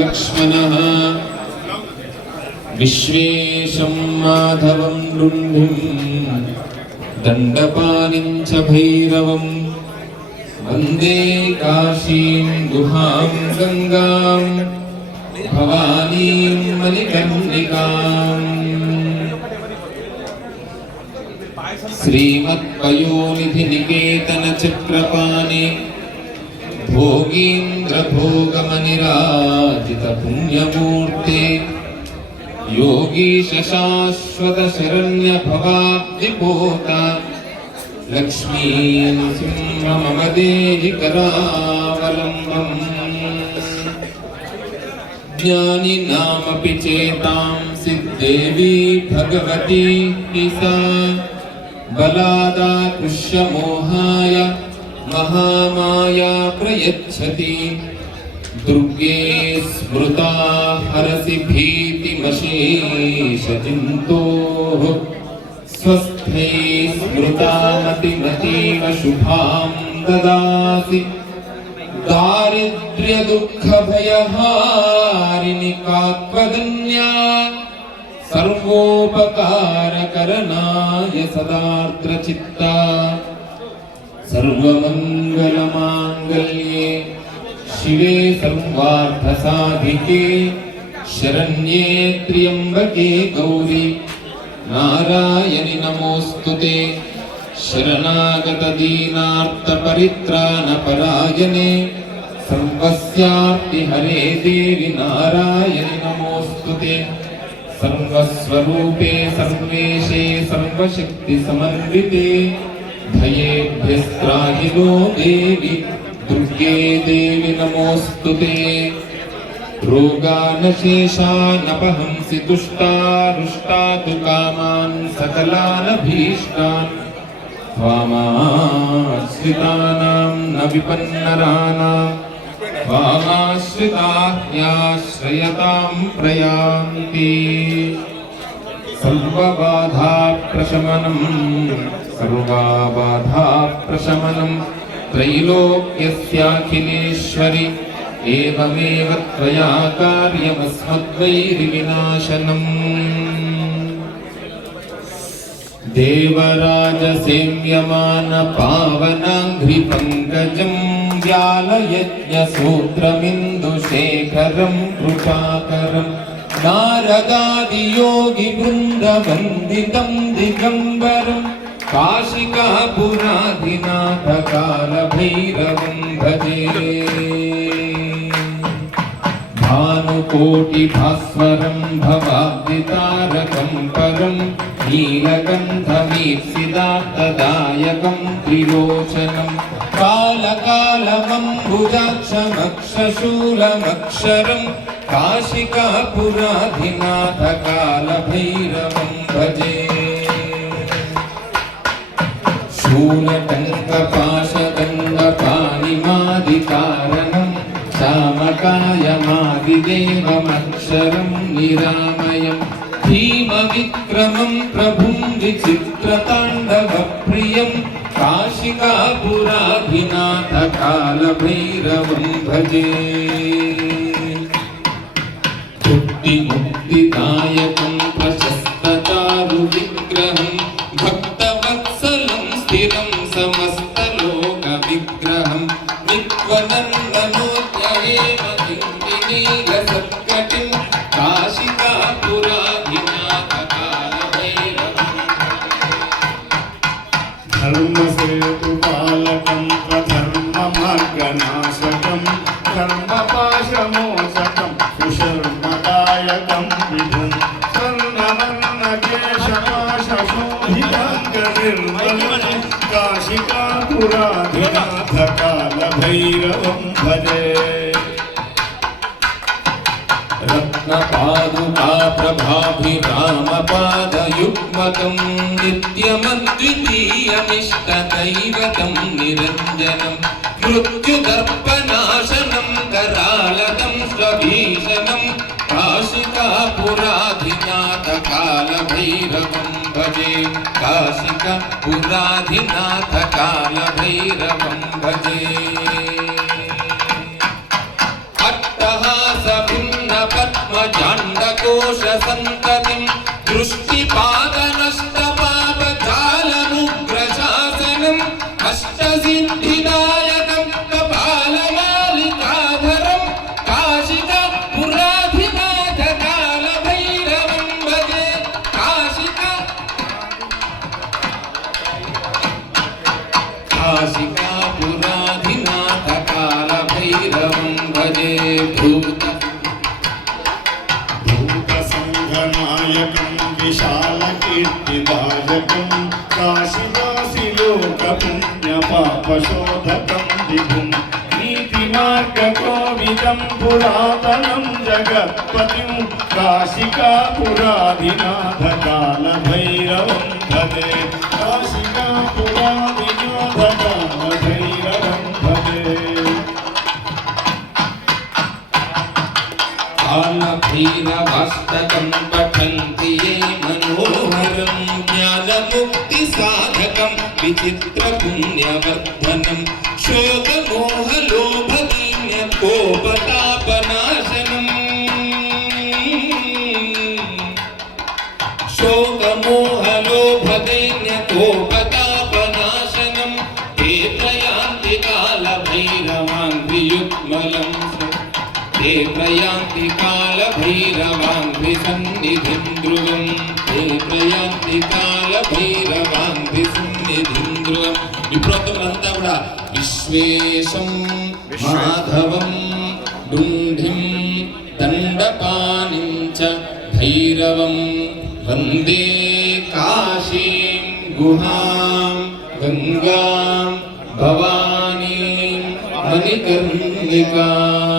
लक्ष्मणः विश्वेशं माधवं लुण्ठिं दण्डपाणिं च भैरवं वन्दे काशीं गुहां गंगां भवानीं मणिकर्णिकाम् श्रीमत्पयोनिधिनिकेतनचक्रपाणि भोगीन्द्रभोगमनिराजितपुण्यमूर्ते योगीश शाश्वतशरण्यभवाब्धिपोता लक्ष्मीं सिंहमम देहि करावलम्बम् ज्ञानिनामपि चेतांसि देवी भगवती सा बलादाकृष्य मोहाय महामाया प्रयच्छति दुर्गे स्मृता हरसि भीतिमशेषचिन्तोः स्वस्थै स्मृता मतिमतीव शुभां ददासि दारिद्र्यदुःखभयहारिणि कात्वदन्या सर्वोपकारकरणाय सदार्द्रचित्ता सर्वमङ्गलमाङ्गल्ये शिवे सर्वार्थसाधिके शरण्ये त्र्यम्बके गौरी नारायणि नमोऽस्तुते शरणागतदीनार्तपरित्राणपरायणे सर्वस्यार्तिहरे देवि नारायणि नमोऽस्तुते सर्वस्वरूपे सर्वेशे सर्वशक्तिसमन्विते भयेभ्यस्त्राहि नो देवि दुर्गे देवि नमोऽस्तुते रोगानशेषानपहंसि तुष्टारुष्टातु कामान् सकलानभीष्टान् त्वामाश्रितानां न विपन्नराणां त्वामाश्रिताह्याश्रयतां प्रयान्ति सर्वबाधाप्रशमनं त्रैलोक्यस्याखिलेश्वरि एवमेव त्वया कार्यमस्मद्वैरिविनाशनम् देवराजसेव्यमानपावनाङ्घ्रिपङ्कजं व्यालयज्ञसूत्रमिन्दुशेखरं कृपाकरं नारदादियोगिवृन्दवन्दितं दिगम्बरं काशिकापुराधिनाथकालभैरवं भजे भानुकोटिभास्वरं भवाब्धितारकं परं नीलकण्ठमीप्सितार्थदायकं त्रिलोचनं कालकालमम्बुजाक्षमक्षशूलमक्षरं काशिकापुराधिनाथकालभैरवं भजे शूलटङ्कपाशदण्डपाणिमादिकारणं शामकायमादिदेवमक्षरं निरामयं भीमविक्रमं प्रभुं विचित्रताण्डवप्रियं काशिकापुराधिनाथकालभैरवं भजे मुक्तिदायकं प्रशस्तचारुविग्रहं भक्तवत्सलं स्थिरं समस्तलोकविग्रहं विश्वनन्दनोद्यहेमतिङ्गिनीलसत्कटिं काशिकापुराधिनाथकालभैरवं धर्मसेतुपालकं प्रधर्ममार्गनाशकं धर्मपाशमोचकं सुशर्मदायकं विभुं स्वर्णवर्णकेशपाशशोभिताङ्गनिर्मलं काशिकापुराधिनाथकालभैरवं भजे रत्नपादुकाप्रभाभिरामपादयुग्मकं नित्यमद्वितीयमिष्टदैवतं निरञ्जनं मृत्युदर्पनाशनं करालदं स्वभीषणं काशिकापुराधिनाथकालभैरवं भजे काशिकापुराधिनाथकालभैरवं भजे अट्टहासभिं జాండకోశ సంతతిం దృష్టిపాదనష్టపాపజాలముగ్రశాసనం అష్టసిద్ధిదాయకం కపాలమాలికాధరం కాశికా పురాధినాథ కాలభైరవం భజే కాశికా పురాధినాథ కాలభైరవం భజే భూతసంఘనాయకం విశాలకీర్తిదాయకం కాశిదాసిలోకపుణ్యపాపశోధకం విభుం నీతిమార్గకోవిదం పురాతనం జగత్పతిం కాశికాపురాధినాథ కాలభైరవం భజే కాశికాపురాధినాథ కాలభైరవం భజే కాలభైరవాష్టకం పఠంతి ఏ మనోహరం జ్ఞానముక్తిసాధకం విచిత్రపుణ్యవర్ధనం శోకమోహలోభదైన్యకోపతాపనాశనం శోకమోహలోభదైన్యకోపతాపనాశనం ते प्रयान्ति कालभैरवाङ्घ्रियुग्मलं ते प्रयान्ति कालभैरवाङ्घ्रिसन्निधिं ध्रुवं ते प्रयान्ति कालभैरवाङ्घ्रिसन्निधिं ध्रुवं విప్రోక్తములంతా కూడా విశ్వేశం మాధవం డుంఢిం దండపాణిం చ భైరవం వందే కాశీం గుహాం గంగాం భవానీం మణికర్ణికాం